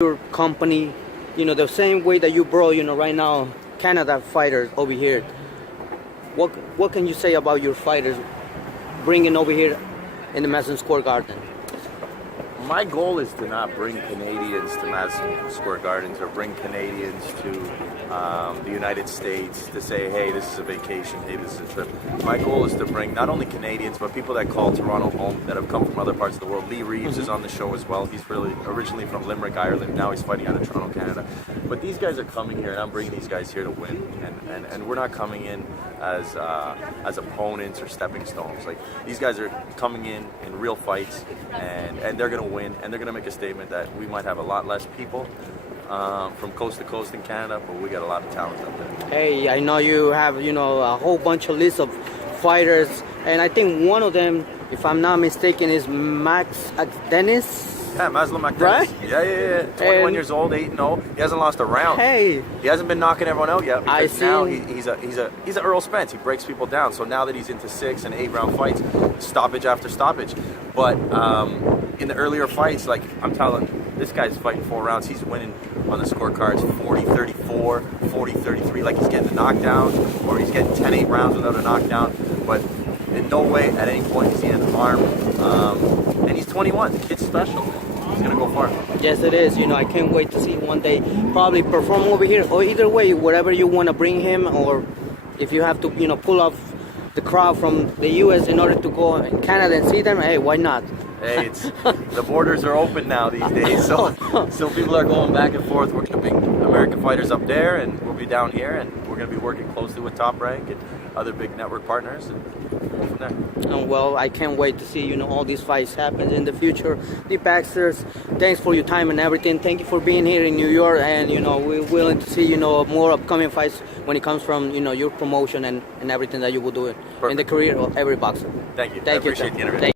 your company, the same way that you brought, right now, Canada fighters over here. What can you say about your fighters bringing over here in the Madison Square Garden? My goal is to not bring Canadians to Madison Square Gardens or bring Canadians to the United States to say, hey, this is a vacation, hey, this is a trip. My goal is to bring not only Canadians, but people that call Toronto home, that have come from other parts of the world. Lee Reeves is on the show as well. He's really originally from Limerick, Ireland. Now he's fighting out of Toronto, Canada. But these guys are coming here, and I'm bringing these guys here to win. And we're not coming in as opponents or stepping stones. Like, these guys are coming in real fights, and they're going to win, and they're going to make a statement that we might have a lot less people from coast to coast in Canada, but we got a lot of talent out there. Hey, I know you have, a whole bunch of lists of fighters, and I think one of them, if I'm not mistaken, is Akdeniz. Yeah, Mazz Akdeniz. Right? Yeah. 21 years old, 8-0. He hasn't lost a round. Hey. He hasn't been knocking everyone out yet. I Because see. now he's a Earl Spence. He breaks people down. So now that he's into 6 and 8 round fights, stoppage after stoppage. But in the earlier fights, like I'm telling, this guy's fighting 4 rounds. He's winning on the scorecards 40-34, 40-33. Like he's getting a knockdown, or he's getting 10-8 rounds without a knockdown. But in no way at any point is he an arm. And he's 21. The kid's special. He's gonna go far. Yes, it is. I can't wait to see him one day probably perform over here, or either way, wherever you want to bring him, or if you have to, pull off the crowd from the U.S. in order to go in Canada and see them. Hey, why not? Hey, the borders are open now these days, so people are going back and forth. We're going to bring American fighters up there, and we'll be down here, and we're going to be working closely with Top Rank and other big network partners, and go from there. Well, I can't wait to see all these fights happen in the future. The Baxters, thanks for your time and everything. Thank you for being here in New York, and we're willing to see more upcoming fights when it comes from your promotion and everything that you will do in the career of every boxer. Thank you. Thank I appreciate the interview.